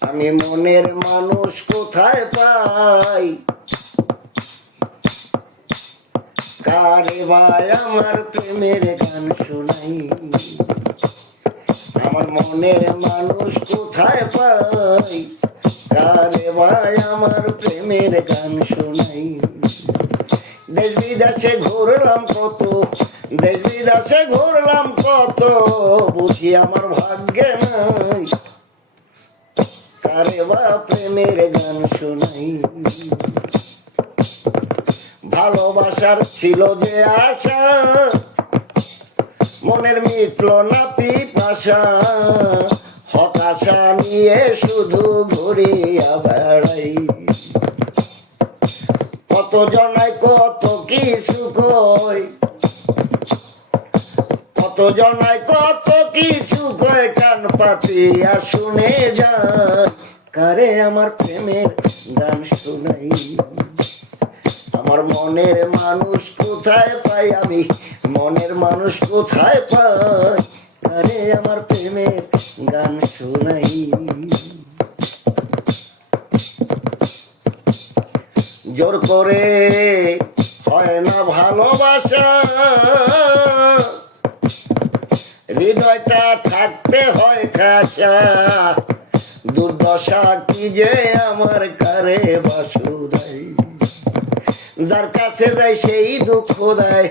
আমি মনের মানুষ কোথায় পাই? কারে ভাই আমার প্রেমের গান শোনাই? আমার মনের মানুষ কোথায় পাই? কারে ভাই আমার প্রেমের গান শোনাই? দেশ বিদেশে ঘুরলাম কত, দেশ বিদেশে ঘুরলাম কত, বুঝি আমার ভাগ্যে নাই। কারে বা প্রেমের গান শোনাই। ভালোবাসার ছিল যে আশা, মনের মিটল না পিপাসা। হতাশা নিয়ে শুধু ঘুরিয়া বেড়াই। কত জনায় কত কিছু কই কত জনায় কত কান পাতিয়া শুনে যায় কারে আমার প্রেমের গান শোনাই? আমার মনের মানুষ কোথায় পাই আমি? মনের মানুষ কোথায় পাই? কারে আমার প্রেমের গান শোনাই? জোর করে হয় না ভালোবাসা। হৃদয়টা থাকতে হয় খাসা দুর্দশা কি যে আমার কারে বাসুদাই? যার কাছে যাই সেই দুঃখ দেয়।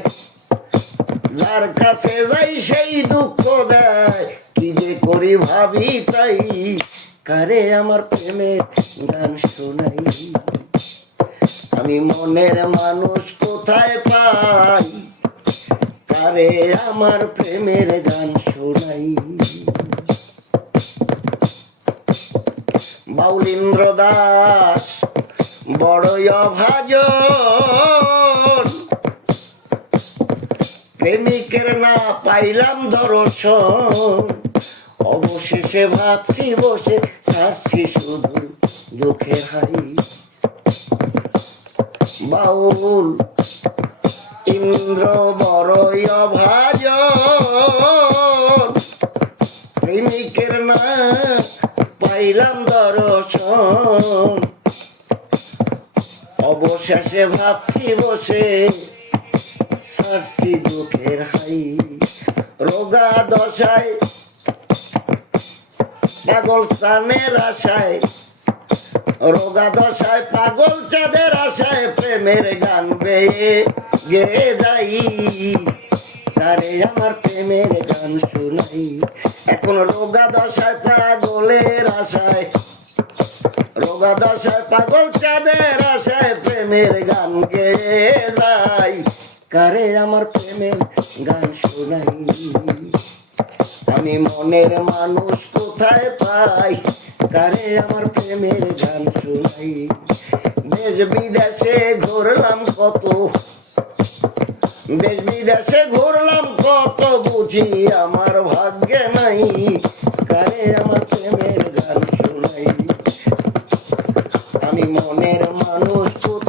যার কাছে যাই সেই দুঃখ দেয়। কি যে করি ভাবি তাই কারে আমার প্রেমের গান শোনাই? আমি মনের মানুষ কোথায় পাই? কারে আমার প্রেমের গান শোনাই। বাউলিন্দ্র দাস, বড়ই অভাজন। প্রেমিকের না পাইলাম দর্শন। অবশেষে ভাবছি বসে, ছাড়ছি শুধু দুঃখের হাই। বাউল, ইন্দ্র বড়ই দর্শন। অবশেষে ভাবছি বসে, সারছি দুঃখের হাই। রোগা দশায়, পাগল স্থানের আশায়। রোগা দশায় পাগল চাঁদের আশায় প্রেমের গান বেয়ে গে যাই। তারে আমার প্রেমের গান শোনাই। এখন রোগা দশায় পাগলের আশায় দশায় পাগল চাঁদের আশায় প্রেমের গান গে যাই কারে আমার প্রেমের গান শোনাই? আমি মনের মানুষ কোথায় পাই? কারে আমার প্রেমের গান শোনাই? দেশ বিদেশে ঘুরলাম কত? দেশ বিদেশে ঘুরলাম কত? বুঝি আমার ভাগ্যে নাই। কারে আমার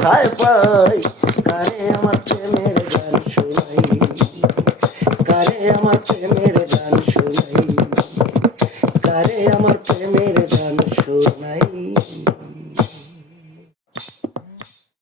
কোথায় পাই? কারে আমার প্রেমের গান শোনাই? কারে আমার প্রেমের গান শোনাই? কারে আমার প্রেমের